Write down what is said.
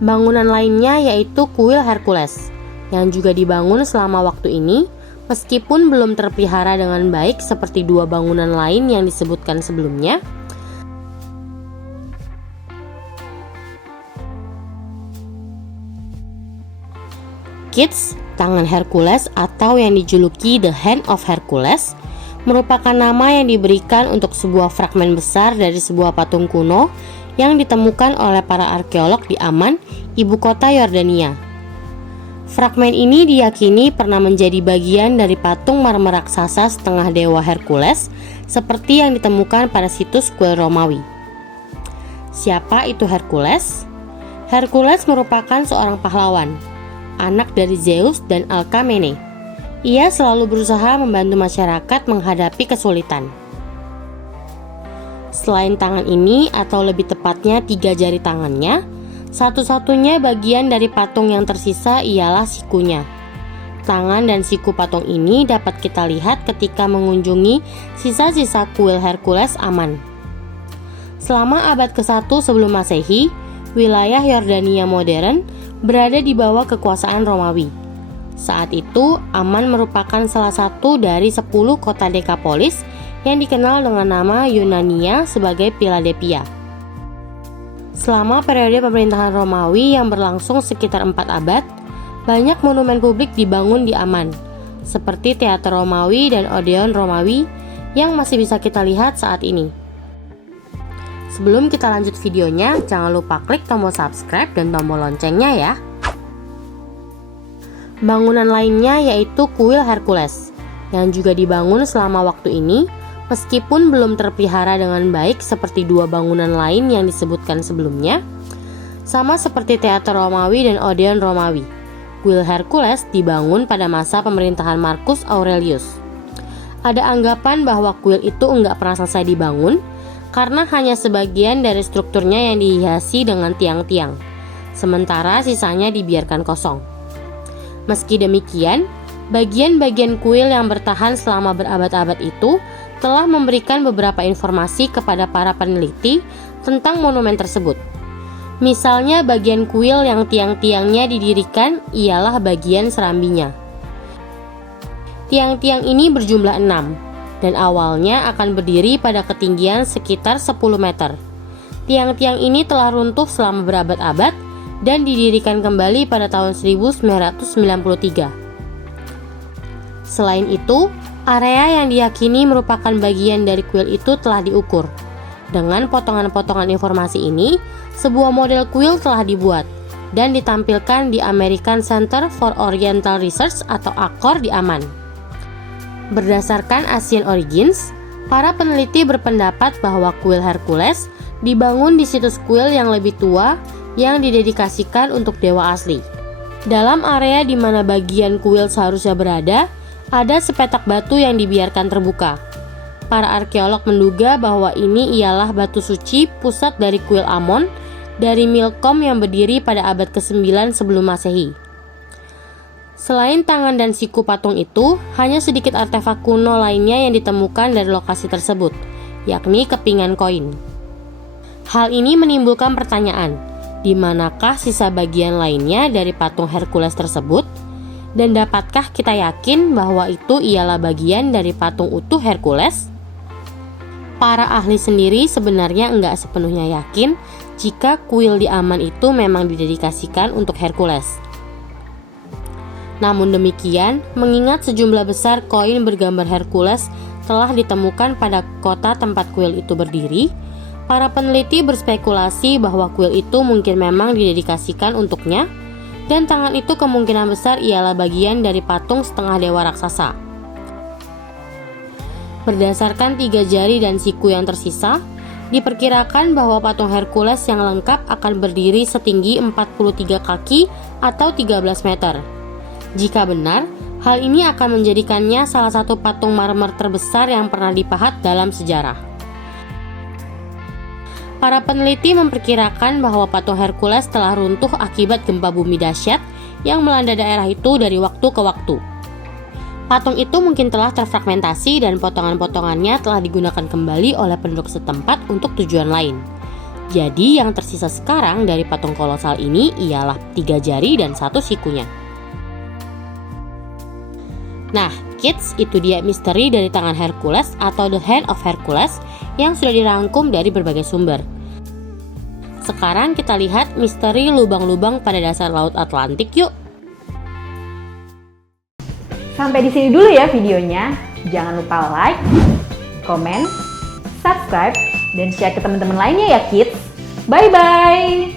Bangunan lainnya yaitu kuil Hercules, yang juga dibangun selama waktu ini, meskipun belum terpelihara dengan baik seperti dua bangunan lain yang disebutkan sebelumnya. Kids, tangan Hercules atau yang dijuluki The Hand of Hercules, merupakan nama yang diberikan untuk sebuah fragmen besar dari sebuah patung kuno yang ditemukan oleh para arkeolog di Amman, ibu kota Yordania. Fragmen ini diyakini pernah menjadi bagian dari patung marmer raksasa setengah dewa Hercules seperti yang ditemukan pada situs kuil Romawi. Siapa itu Hercules? Hercules merupakan seorang pahlawan, anak dari Zeus dan Alcmene. Ia selalu berusaha membantu masyarakat menghadapi kesulitan. Selain tangan ini, atau lebih tepatnya 3 jari tangannya, satu-satunya bagian dari patung yang tersisa ialah sikunya. Tangan dan siku patung ini dapat kita lihat ketika mengunjungi sisa-sisa kuil Hercules Amman. Selama abad ke-1 sebelum Masehi, wilayah Yordania modern berada di bawah kekuasaan Romawi. Saat itu, Amman merupakan salah satu dari 10 kota Dekapolis yang dikenal dengan nama Yunania sebagai Philadelphia. Selama periode pemerintahan Romawi yang berlangsung sekitar 4 abad, banyak monumen publik dibangun di Amman, seperti Teater Romawi dan Odeon Romawi yang masih bisa kita lihat saat ini. Sebelum kita lanjut videonya, jangan lupa klik tombol subscribe dan tombol loncengnya ya. Bangunan lainnya yaitu kuil Hercules, yang juga dibangun selama waktu ini, meskipun belum terpelihara dengan baik seperti dua bangunan lain yang disebutkan sebelumnya. Sama seperti Teater Romawi dan Odeon Romawi, kuil Hercules dibangun pada masa pemerintahan Marcus Aurelius. Ada anggapan bahwa kuil itu enggak pernah selesai dibangun, karena hanya sebagian dari strukturnya yang dihiasi dengan tiang-tiang, sementara sisanya dibiarkan kosong. Meski demikian, bagian-bagian kuil yang bertahan selama berabad-abad itu telah memberikan beberapa informasi kepada para peneliti tentang monumen tersebut. Misalnya bagian kuil yang tiang-tiangnya didirikan ialah bagian serambinya. Tiang-tiang ini berjumlah 6, dan awalnya akan berdiri pada ketinggian sekitar 10 meter. Tiang-tiang ini telah runtuh selama berabad-abad dan didirikan kembali pada tahun 1993. Selain itu, area yang diyakini merupakan bagian dari kuil itu telah diukur. Dengan potongan-potongan informasi ini, sebuah model kuil telah dibuat dan ditampilkan di American Center for Oriental Research atau ACOR di Amman. Berdasarkan Ancient Origins, para peneliti berpendapat bahwa kuil Hercules dibangun di situs kuil yang lebih tua yang didedikasikan untuk dewa asli. Dalam area di mana bagian kuil seharusnya berada, ada sepetak batu yang dibiarkan terbuka. Para arkeolog menduga bahwa ini ialah batu suci pusat dari kuil Amon dari Milkom yang berdiri pada abad ke-9 sebelum Masehi. Selain tangan dan siku patung itu, hanya sedikit artefak kuno lainnya yang ditemukan dari lokasi tersebut, yakni kepingan koin. Hal ini menimbulkan pertanyaan, di manakah sisa bagian lainnya dari patung Hercules tersebut? Dan dapatkah kita yakin bahwa itu ialah bagian dari patung utuh Hercules? Para ahli sendiri sebenarnya enggak sepenuhnya yakin jika kuil di Amman itu memang didedikasikan untuk Hercules. Namun demikian, mengingat sejumlah besar koin bergambar Hercules telah ditemukan pada kota tempat kuil itu berdiri, para peneliti berspekulasi bahwa kuil itu mungkin memang didedikasikan untuknya, dan tangan itu kemungkinan besar ialah bagian dari patung setengah dewa raksasa. Berdasarkan 3 jari dan siku yang tersisa, diperkirakan bahwa patung Hercules yang lengkap akan berdiri setinggi 43 kaki atau 13 meter. Jika benar, hal ini akan menjadikannya salah satu patung marmer terbesar yang pernah dipahat dalam sejarah. Para peneliti memperkirakan bahwa patung Hercules telah runtuh akibat gempa bumi dahsyat yang melanda daerah itu dari waktu ke waktu. Patung itu mungkin telah terfragmentasi dan potongan-potongannya telah digunakan kembali oleh penduduk setempat untuk tujuan lain. Jadi yang tersisa sekarang dari patung kolosal ini ialah 3 jari dan 1 sikunya. Nah, kids, itu dia misteri dari tangan Hercules atau The Hand of Hercules yang sudah dirangkum dari berbagai sumber. Sekarang kita lihat misteri lubang-lubang pada dasar Laut Atlantik yuk. Sampai di sini dulu ya videonya. Jangan lupa like, comment, subscribe, dan share ke teman-teman lainnya ya kids. Bye-bye!